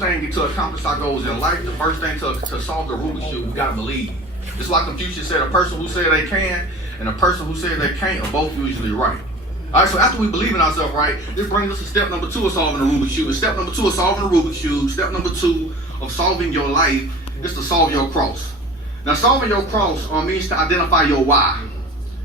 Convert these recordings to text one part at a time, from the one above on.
thing to accomplish our goals in life, the first thing to solve the Rubik's Cube, we gotta believe. It's like Confucius said, a person who said they can and a person who said they can't are both usually right. All right, so after we believe in ourselves, right, this brings us to step number 2 of solving the Rubik's Cube. Step number 2 of solving the Rubik's Cube, step number 2 of solving your life is to solve your cross. Now, solving your cross means to identify your why,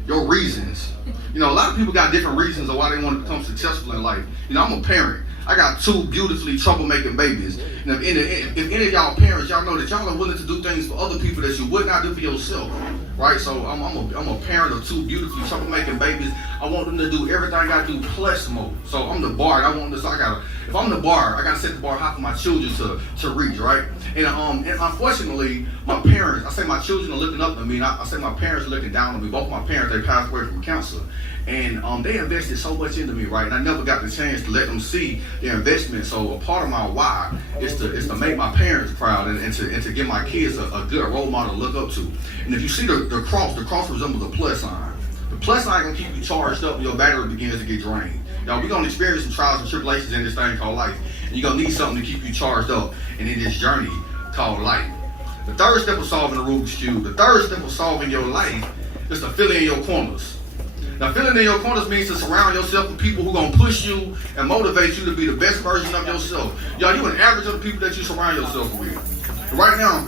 your reasons. You know, a lot of people got different reasons of why they want to become successful in life. You know, I'm a parent. I got 2 beautifully troublemaking babies. And if any of y'all parents, y'all know that y'all are willing to do things for other people that you would not do for yourself, right? So I'm a parent of 2 beautifully troublemaking babies. I want them to do everything I gotta do plus more. So I'm the bar. I want this. If I'm the bar, I gotta set the bar high for my children to reach, right? And unfortunately, my parents, I say my children are looking up to me. And I say my parents are looking down on me. Both my parents, they passed away from cancer. And they invested so much into me, right? And I never got the chance to let them see their investment. So a part of my why is to make my parents proud and to give my kids a good role model to look up to. And if you see the cross resembles a plus sign. The plus sign gonna keep you charged up when your battery begins to get drained. Y'all, we're gonna experience some trials and tribulations in this thing called life. And you're gonna need something to keep you charged up and in this journey called life. The third step of solving the Rubik's Cube, the third step of solving your life is to fill in your corners. Now, filling in your corners means to surround yourself with people who are going to push you and motivate you to be the best version of yourself. Y'all, you an average of the people that you surround yourself with. And right now,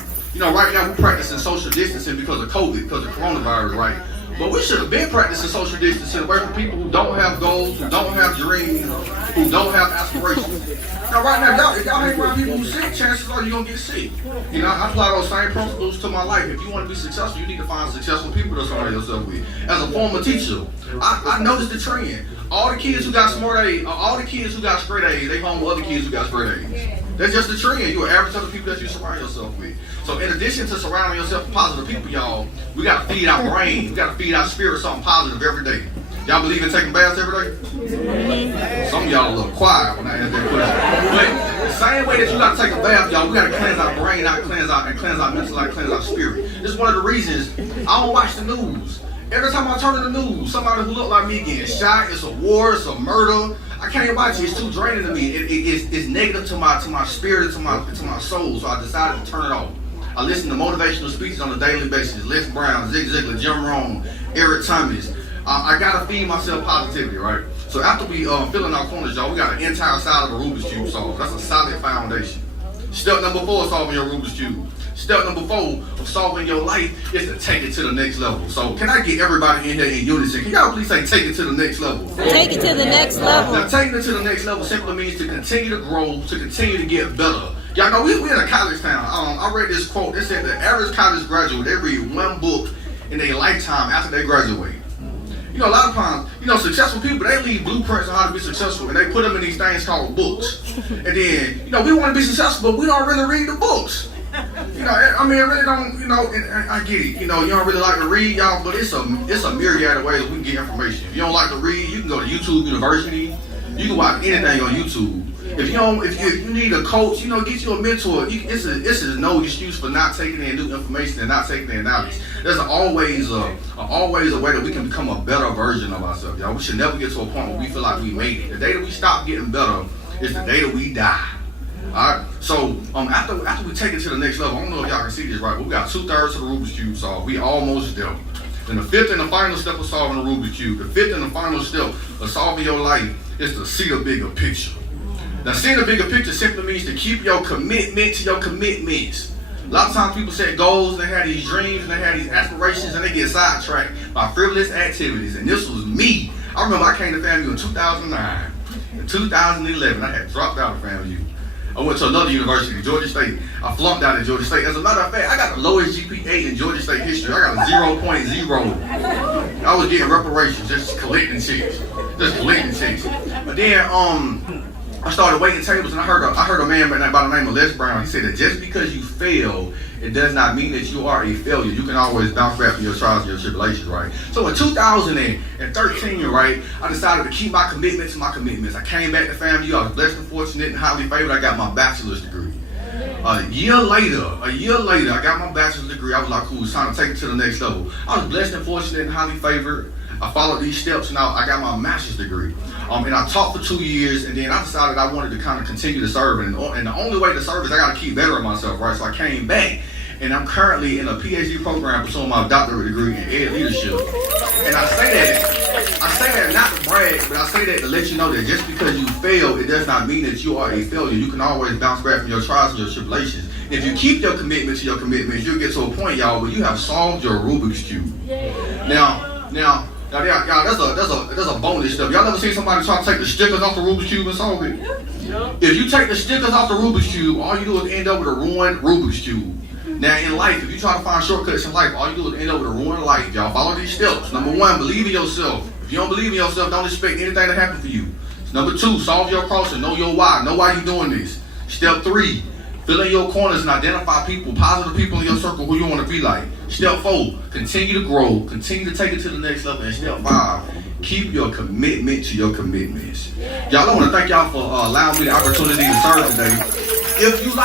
we're practicing social distancing because of COVID, because of coronavirus, right? But we should have been practicing social distancing away from people who don't have goals, who don't have dreams, who don't have aspirations. Now, right now, if y'all hang around people who sick, chances are you're going to get sick. You know, I apply those same principles to my life. If you want to be successful, you need to find successful people to surround yourself with. As a former teacher, I noticed the trend. All the kids who got smart A's, all the kids who got straight A's, they home with other kids who got straight A's. That's just the trend. You're average of the people that you surround yourself with. So in addition to surrounding yourself with positive people, y'all, we got to feed our brain. We got to feed our spirit something positive every day. Y'all believe in taking baths every day? Some of y'all are a little quiet when I answer that question. But the same way that you got to take a bath, y'all, we got to cleanse our brain out, cleanse our mental life, cleanse our spirit. This is one of the reasons I don't watch the news. Every time I turn on the news, somebody who look like me getting shot, it's a war, it's a murder. I can't watch it. It's too draining to me. It's negative to my spirit, to my soul. So I decided to turn it off. I listen to motivational speeches on a daily basis. Les Brown, Zig Ziglar, Jim Rohn, Eric Thomas. I gotta feed myself positivity, right? So after we fill in our corners, y'all, we got an entire side of a Rubik's Cube solved. That's a solid foundation. Step number 4 of solving your Rubik's Cube. Step number 4 of solving your life is to take it to the next level. So can I get everybody in here in unison? Can y'all please say take it to the next level? Take it to the next level. Now taking it to the next level simply means to continue to grow, to continue to get better. Y'all know we're in a college town. I read this quote. It said the average college graduate, they read 1 book in their lifetime after they graduate. You know, a lot of times, successful people, they leave blueprints on how to be successful, and they put them in these things called books. And then, we want to be successful, but we don't really read the books. It really don't, and I get it. You don't really like to read, y'all, but it's a myriad of ways we can get information. If you don't like to read, you can go to YouTube University. You can watch anything on YouTube. If you need a coach, get you a mentor. This is no excuse for not taking in new information and not taking in knowledge. There's always a way that we can become a better version of ourselves, y'all. We should never get to a point where we feel like we made it. The day that we stop getting better is the day that we die. Alright, so after we take it to the next level, I don't know if y'all can see this right, but we got 2/3 of the Rubik's Cube solved. We almost there. And the 5th and the final step of solving the Rubik's Cube, the 5th and the final step of solving your life is to see the bigger picture. Now, seeing the bigger picture simply means to keep your commitment to your commitments. A lot of times people set goals and they have these dreams and they have these aspirations and they get sidetracked by frivolous activities. And this was me. I remember I came to FAMU in 2009. In 2011, I had dropped out of FAMU. I went to another university, Georgia State. I flunked out in Georgia State. As a matter of fact, I got the lowest GPA in Georgia State history. I got a 0.0. I was getting reparations, just collecting checks. But then I started waiting tables and I heard a man by the name of Les Brown. He said that just because you fail, it does not mean that you are a failure. You can always bounce back from your trials and your tribulations, right? So in 2013, right, I decided to keep my commitment to my commitments. I came back to FAMU. I was blessed and fortunate and highly favored. I got my bachelor's degree. A year later, I got my bachelor's degree. I was like, cool, it's time to take it to the next level. I was blessed and fortunate and highly favored. I followed these steps, and I got my master's degree. And I taught for 2 years, and then I decided I wanted to kind of continue to serve. And the only way to serve is I got to keep bettering myself, right? So I came back, and I'm currently in a PhD program pursuing my doctorate degree in ed leadership. And I say that not to brag, but I say that to let you know that just because you fail, it does not mean that you are a failure. You can always bounce back from your trials and your tribulations. If you keep your commitment to your commitments, you'll get to a point, y'all, where you have solved your Rubik's Cube. Now, there's a bonus stuff. Y'all ever seen somebody try to take the stickers off the Rubik's Cube and solve it? If you take the stickers off the Rubik's Cube, all you do is end up with a ruined Rubik's Cube. Now, in life, if you try to find shortcuts in life, all you do is end up with a ruined life. Y'all follow these steps. Number 1, believe in yourself. If you don't believe in yourself, don't expect anything to happen for you. Number 2, solve your crossing. Know your why. Know why you're doing this. Step 3, fill in your corners and identify people, positive people in your circle who you want to be like. Step 4, continue to grow. Continue to take it to the next level. And step 5, keep your commitment to your commitments. Y'all, I want to thank y'all for allowing me the opportunity to serve today. If you like